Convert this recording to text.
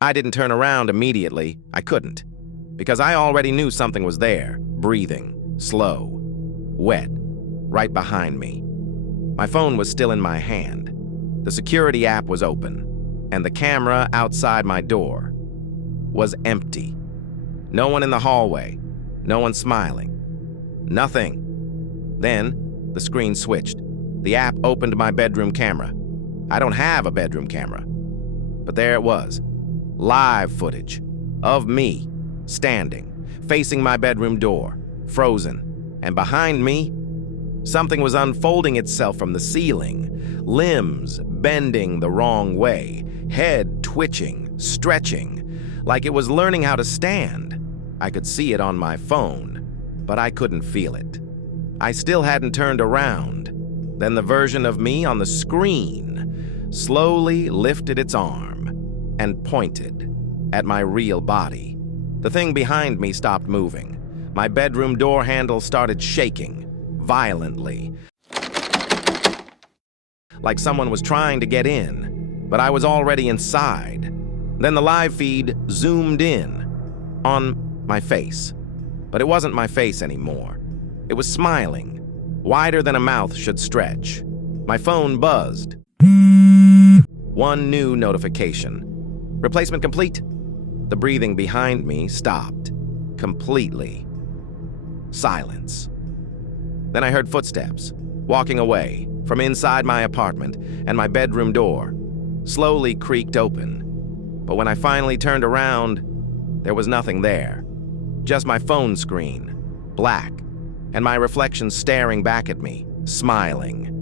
I didn't turn around immediately. I couldn't, because I already knew something was there, breathing, slow, wet, right behind me. My phone was still in my hand. The security app was open, and the camera outside my door was empty. No one in the hallway, no one smiling, nothing. Then the screen switched. The app opened my bedroom camera. I don't have a bedroom camera, but there it was, live footage of me standing, facing my bedroom door, frozen, and behind me, something was unfolding itself from the ceiling, limbs bending the wrong way, head twitching, stretching, like it was learning how to stand. I could see it on my phone, but I couldn't feel it. I still hadn't turned around. Then the version of me on the screen slowly lifted its arm and pointed at my real body. The thing behind me stopped moving. My bedroom door handle started shaking violently, like someone was trying to get in, but I was already inside. Then the live feed zoomed in on my face, but it wasn't my face anymore. It was smiling, wider than a mouth should stretch. My phone buzzed. One new notification. Replacement complete. The breathing behind me stopped completely. Silence. Then I heard footsteps walking away from inside my apartment, and my bedroom door slowly creaked open. But when I finally turned around, there was nothing there. Just my phone screen, black, and my reflection staring back at me, smiling.